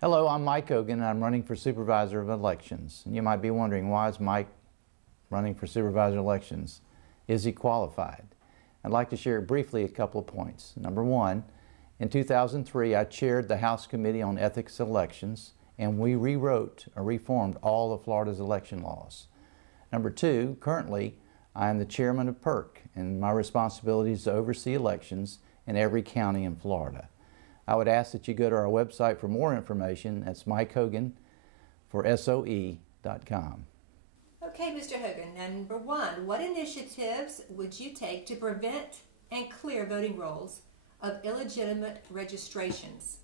Hello, I'm Mike Hogan, and I'm running for Supervisor of Elections. And you might be wondering, why is Mike running for Supervisor of Elections? Is he qualified? I'd like to share briefly a couple of points. Number one, in 2003, I chaired the House Committee on Ethics and Elections, and we rewrote or reformed all of Florida's election laws. Number two, currently, I am the chairman of PERC, and my responsibility is to oversee elections in every county in Florida. I would ask that you go to our website for more information. That's Mike Hogan for SOE.com. Okay, Mr. Hogan, number one, what initiatives would you take to prevent and clear voting rolls of illegitimate registrations?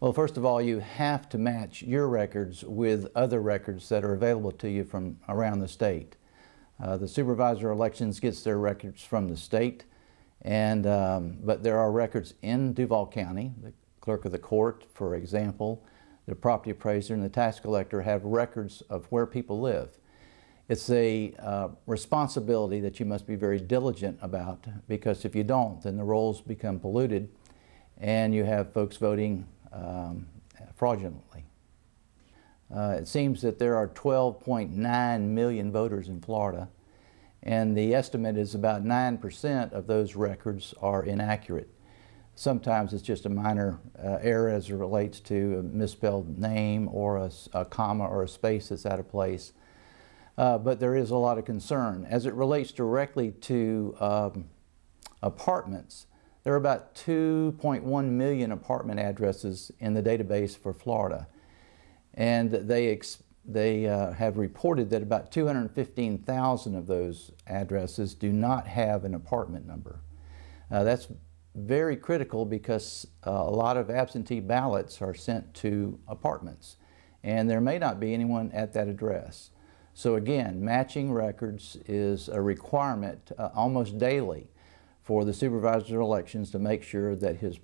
Well, first of all, you have to match your records with other records that are available to you from around the state. The Supervisor of Elections gets their records from the state, but there are records in Duval County. The clerk of the court, for example, the property appraiser and the tax collector have records of where people live. It's a responsibility that you must be very diligent about, because if you don't, then the rolls become polluted and you have folks voting fraudulently. It seems that there are 12.9 million voters in Florida, and the estimate is about 9% of those records are inaccurate. Sometimes it's just a minor error as it relates to a misspelled name or a comma or a space that's out of place. But there is a lot of concern. As it relates directly to apartments, there are about 2.1 million apartment addresses in the database for Florida. And they have reported that about 215,000 of those addresses do not have an apartment number. That's very critical, because a lot of absentee ballots are sent to apartments, and there may not be anyone at that address. So again, matching records is a requirement almost daily for the Supervisor of Elections to make sure that his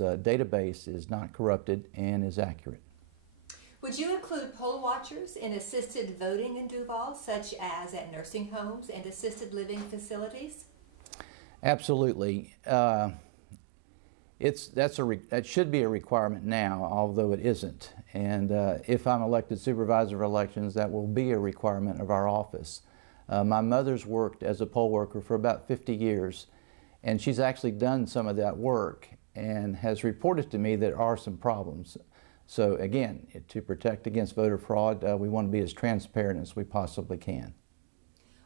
database is not corrupted and is accurate. Would you include poll watchers in assisted voting in Duval, such as at nursing homes and assisted living facilities? Absolutely. That should be a requirement now, although it isn't. And if I'm elected Supervisor of Elections, that will be a requirement of our office. My mother's worked as a poll worker for about 50 years, and she's actually done some of that work and has reported to me there are some problems. So again, to protect against voter fraud, we want to be as transparent as we possibly can.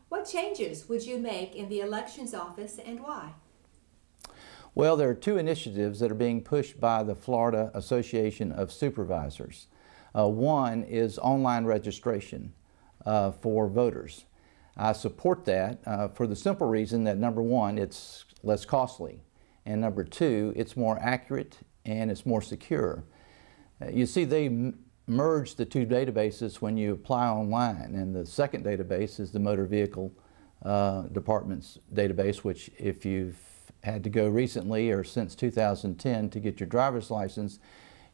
What changes would you make in the elections office, and why? Well, there are two initiatives that are being pushed by the Florida Association of Supervisors. One is online registration for voters. I support that for the simple reason that, number one, it's less costly, and number two, it's more accurate and it's more secure. You see, they merge the two databases when you apply online, and the second database is the Motor Vehicle Department's database, which if you've had to go recently or since 2010 to get your driver's license,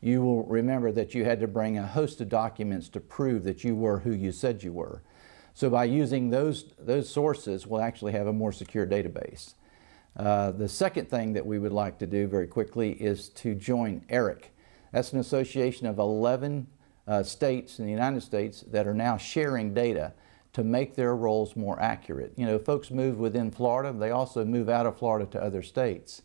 you will remember that you had to bring a host of documents to prove that you were who you said you were. So by using those sources, we'll actually have a more secure database. The second thing that we would like to do very quickly is to join ERIC. That's an association of 11 states in the United States that are now sharing data to make their rolls more accurate. You know, folks move within Florida, they also move out of Florida to other states.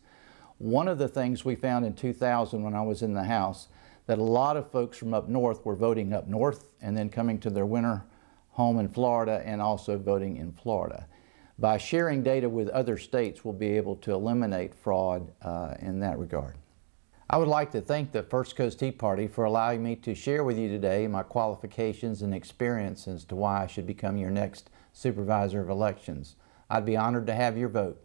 One of the things we found in 2000 when I was in the House, that a lot of folks from up north were voting up north and then coming to their winter home in Florida and also voting in Florida. By sharing data with other states, we'll be able to eliminate fraud in that regard. I would like to thank the First Coast Tea Party for allowing me to share with you today my qualifications and experience as to why I should become your next Supervisor of Elections. I'd be honored to have your vote.